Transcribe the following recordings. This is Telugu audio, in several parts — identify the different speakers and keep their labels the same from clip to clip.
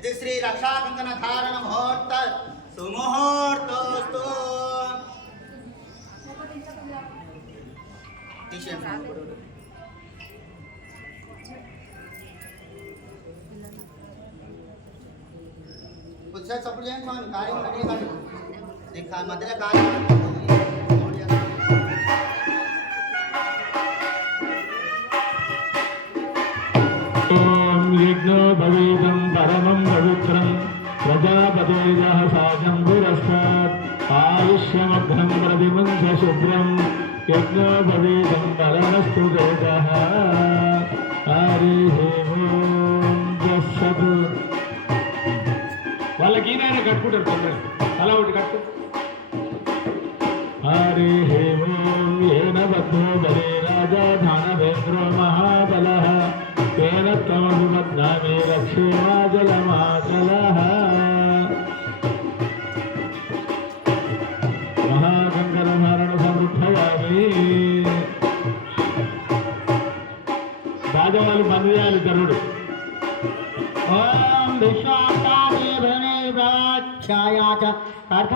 Speaker 1: इति श्री रक्षाकंकन धारण मुहूर्त सुमुहूर्तोस्तु कुछ सब कार्य करने का देखा कार्य
Speaker 2: परमं पवित्रं భవేదం పరమం పవిత్రం ప్రజాపతేజः సాజంబురస్తాత్ ఆయుష్యమగ్నం ప్రతిమంచ శుభ్రం యజ్ఞో వాళ్ళకి ఈయన కట్టుకుంటారు తొందరగా అలా ఒకటి కట్టు. హరి ఓం ఏన బద్ధో బలే రాజా ధానవేంద్రో మహాబలః. తేన తమభిమద్నామి రక్షేమా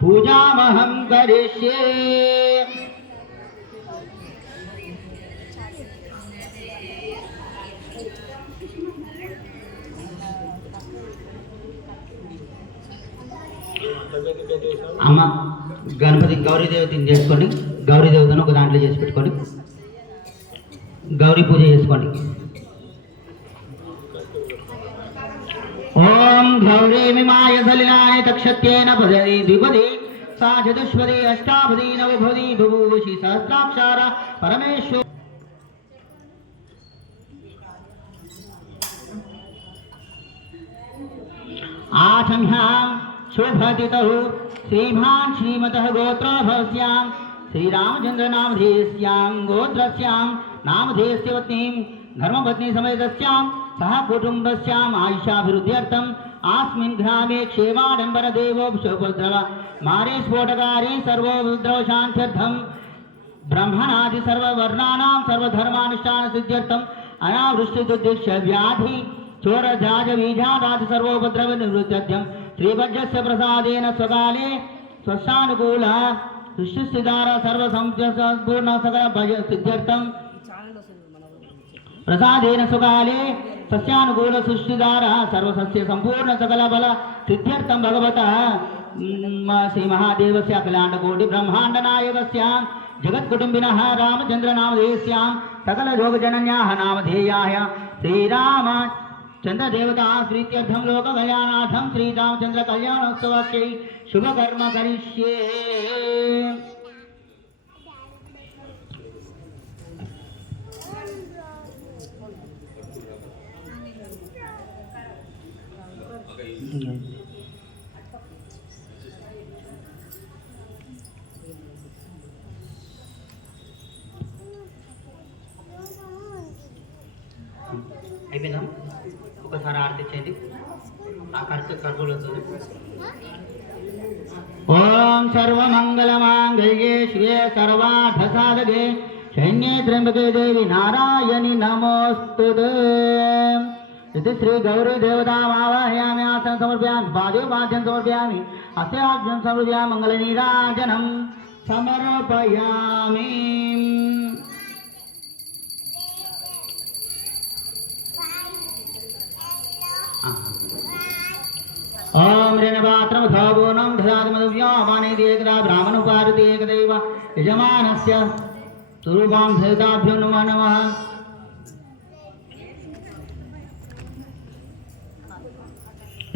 Speaker 3: పూజామహం కరిష్యే. అమ్మ గణపతి గౌరీ దేవతని చేసుకోండి. గౌరీ దేవతను ఒక దాంట్లో చేసి పెట్టుకోండి. గౌరీ పూజ చేసుకోండి. ओम ॐ गौरीमिमाय सलिलाय तक्षत्येन भजरे द्विपदे सा चतुष्पदी अष्टापदी नवभदी बभूषि सहस्राक्षार, परमेश्वर। आसंख्या आसंह्यां शुभतितौ श्रीमान् श्रीमतः गोत्रभवस्यां श्रीरामचन्द्रनामधेयस्यां गोत्रस्यां नामधेयस्य पत्नीं, धर्मपत्नी समयतस्यां సహ కుటుంబస్యాం ఆయుషాభివృద్ధ్యర్థం ఆస్మిన్ గ్రామే క్షేమాడంబరదేవో శోభద్రవ మారే స్ఫోటకారీ సర్వోద్రవ శాంత్యర్థం బ్రహ్మణాది సర్వర్ణానాం సర్వధర్మానుష్ఠాన సిద్ధ్యర్థం అనావృష్టిదుర్దిక్ష వ్యాధి చోరజాజ బీజాదాది సర్వోపద్రవ నివృత్త్యర్థం శ్రీభద్రస్య ప్రసాదేన స్వకాలే స్వస్థానుకూల సృష్టిస్థితార సర్వ సంపూర్ణ సకల సిద్ధ్యర్థం ప్రసాదేన సుకాలే सस्यानुकूल सुषुदार सर्वसस्य संपूर्ण सकल बल, सिद्ध्यर्थ भगवत श्री महादेव से अखिलांडकोटि ब्रह्मांड नायक जगत्कुटुंबि रामचंद्र नाम सकल सकलोग जनन्या नाम श्रीराम चंद्रदेवता प्रीत्यर्थ लोक कल्याणाथम श्री रामचंद्र कल्याण उत्सव शुभकर्म करिष्ये। అయిపోయిందా? ఒకసారి ఆర్తి చేయండి. ఆ కర్త కర్బూలు ఓం సర్వమంగళమాంగళ్యే శివే సర్వార్థసాధకే శన్యే త్రంబకే దేవి నారాయణి నమోస్తు ఇది శ్రీ గౌరీ దేవతామావాహయామి ఆసనం సమర్పయామి పాదే పాద్యం సమర్పయామి అస్యాగ్యం సమర్పయామి మంగళ నీరాజనం సమర్పయామి ఓం రిణపాత్రం సౌగోణం ధరాత్మద్వ్యోమానేదేకదా బ్రాహ్మణుపారతి ఏకదైవ యజమానస్య స్వరూపాం సహితాభ్యో నమ నమ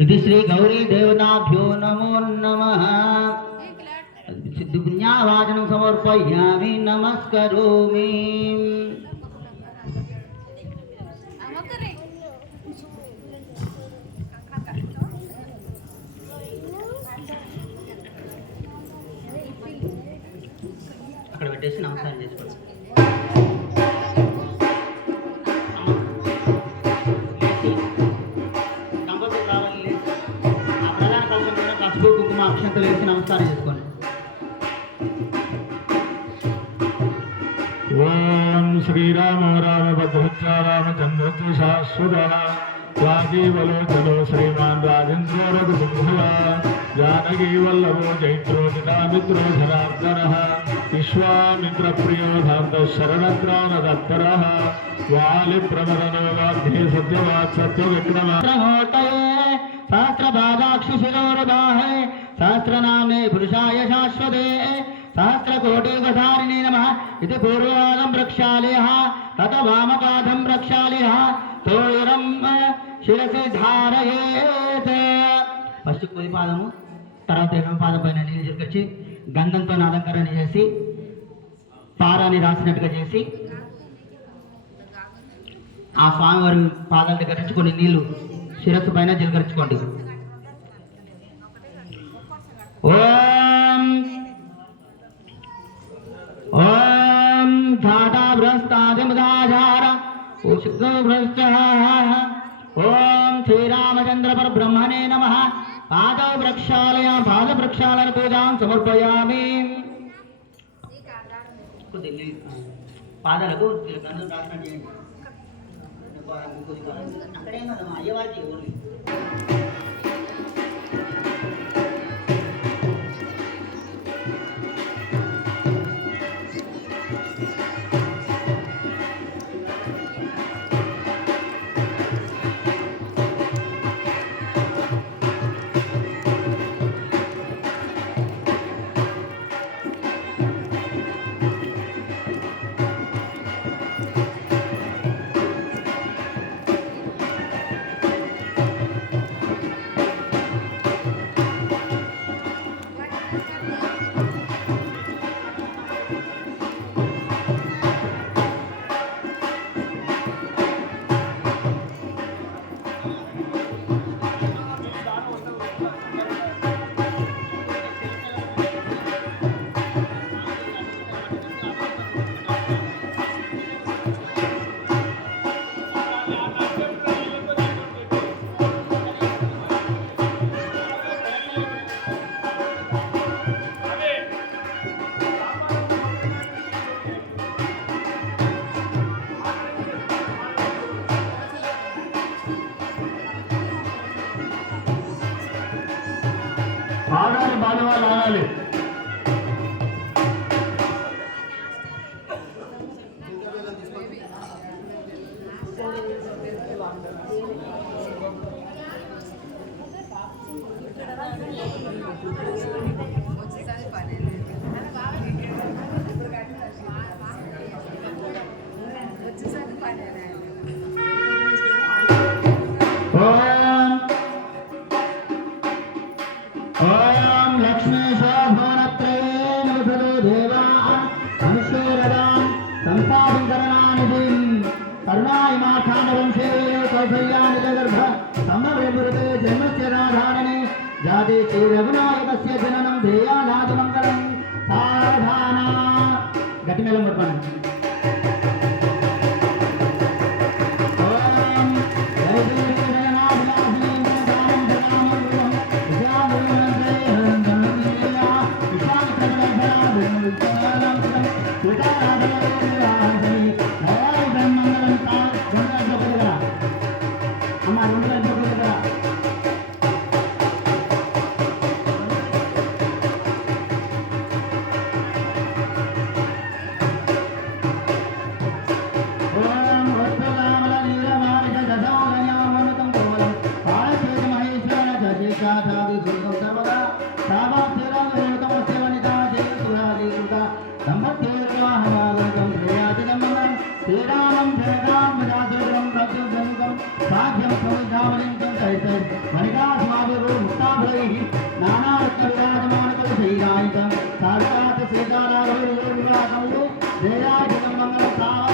Speaker 3: नमो नमः इति श्रीगौरीदेवताभ्यो नमो नमः सिद्धिपुण्यावाचनं समर्पयामि नमस्करोमि
Speaker 2: శాశ్వత రాజీవలోచనో శ్రీమాన్ రాజేంద్ర రఘుసింహ జానకీ వల్లభో జైత్రోజితామిత్రో జనార్దన విశ్వామిత్ర ప్రియోధాంత శరణత్రానదత్తర వాలి ప్రమదనోగాధ్యే సత్యవాత్ సత్య విక్రమ
Speaker 3: सहस्रमूर्तये सहस्रपादाक्षिशिरोरुबाहे सहस्रनामे पुरुषाय शाश्वते सहस्रकोटिवधारिणे नमः इति पूर्वपादं प्रक्षालयः तत वामपादं प्रक्षालयः తోయురం శిరసి ధారయేత్. ఫస్ట్ కుది పాదము తర్వాత ఎడమ పాద పైన నీళ్ళు చిరికొచ్చి గంధంతో అలంకరణ చేసి పారాన్ని రాసినట్టుగా చేసి ఆ స్వామివారి పాదాల దగ్గర నీళ్ళు శిరస్సు పైన జిలకరించుకోండి ఓ భ్రష్ట ఓం శ్రీరామచంద్ర పరబ్రహ్మణే నమ పాద వృక్షాలయ పాద వృక్షాలయ పూజాం సమర్పయామి పాదాలకు గంధం రాసినట్టు అయ్యవారికి
Speaker 2: ఆగాలి బాధవాళ్ళు ఆగాలి time.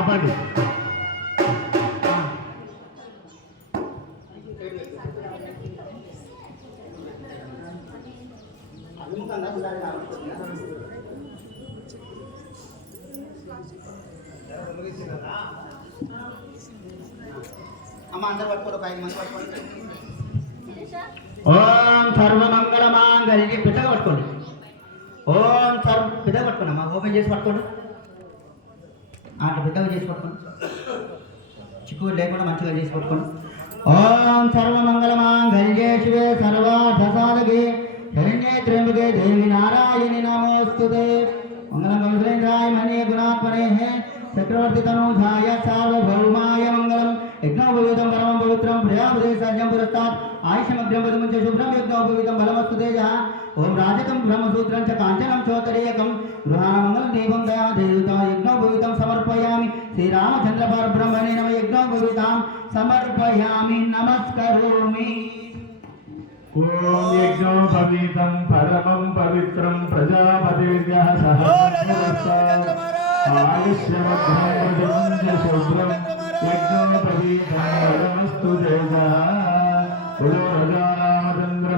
Speaker 2: ఆపండి
Speaker 1: కాబట్టి. అమ్మ అందరు పట్టుకోరు ఒక ఐదు మంది పట్టుకోండి
Speaker 3: ఓం సర్వమంగళమాంగళి మాంగళ్య పట్టుకోండి ఓం సర్వ పెద్దగా పట్టుకోండి అమ్మా ఓపెన్ చేసి పట్టుకోండి అట్లా పెద్దగా చేసి పట్టుకోండి. చిక్కు లేకుండా మంచిగా చేసి పట్టుకోండి. ఓం సర్వమంగళమాంగళ్యే శివే సర్వార్థసాధకే శరణ్యే త్ర్యంబకే దేవి నారాయణి నమోస్తుతే. మంగళం కవిశ్రేంద్రాయ మణి గుణాత్మనే చక్రవర్తి తనూజాయ సార్వభౌమాయ మంగళ యజ్ఞోపవీతం పరమం పవిత్రం ప్రజాపదే సర్జం పురస్తాత్. ఆయుషమగ్రం పదముంచ శుభ్రం యజ్ఞోపవీతం బలమస్తు తేజ. ఓం రాజతం బ్రహ్మసూత్రం చ కాంచనం చోతరేయకం గృహామంగళ దీపం దయా దేవత యజ్ఞోపవీతం సమర్పయామి. శ్రీరామచంద్ర పరబ్రహ్మణే నమ యజ్ఞోపవీతాం సమర్పయామి. నమస్కరోమి.
Speaker 2: ఓం యజ్ఞోపవీతం పరమం పవిత్రం ప్రజాపతిర్యః సహ ఆయుష్యమగ్రం శుభ్రం. యజ్ఞోపవీతం పరమస్తు తేజ ఉలో రామచంద్ర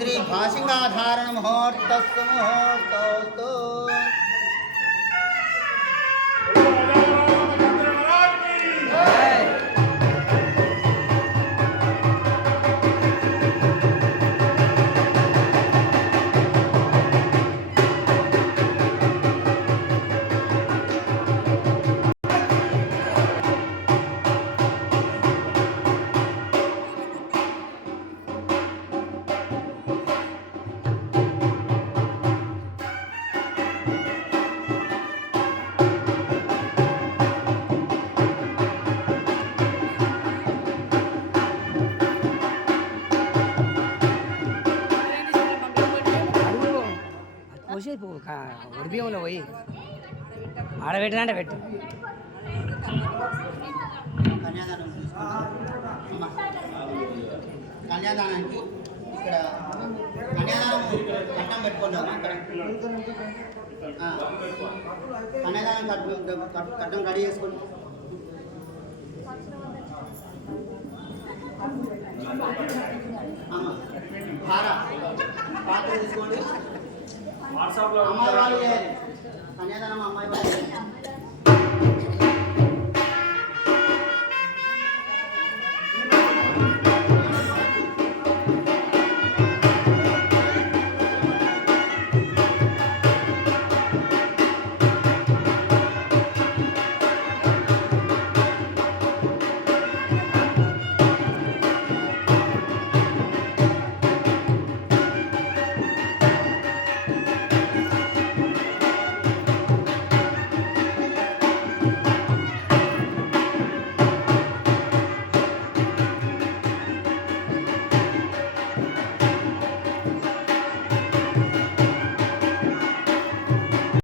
Speaker 1: శ్రీ శ్రీ భాషింగాధారణ ముహూర్తస్సు ముహూర్తోస్తు
Speaker 4: పోయి ఆడ పోయి ఆడబెట్టినంటే పెట్టు.
Speaker 1: కన్యాదానం కన్యాదానానికి ఇక్కడ కన్యాదానం కట్టం పెట్టుకుందాం ఇక్కడ. కన్యాదానం కట్టు కట్టు- కట్టం రెడీ చేసుకోండి అమ్మ పాత్ర తీసుకోండి. అమ్మాయి వాళ్ళు. చేయాలి కన్యాదానం అమ్మాయి వాళ్ళు.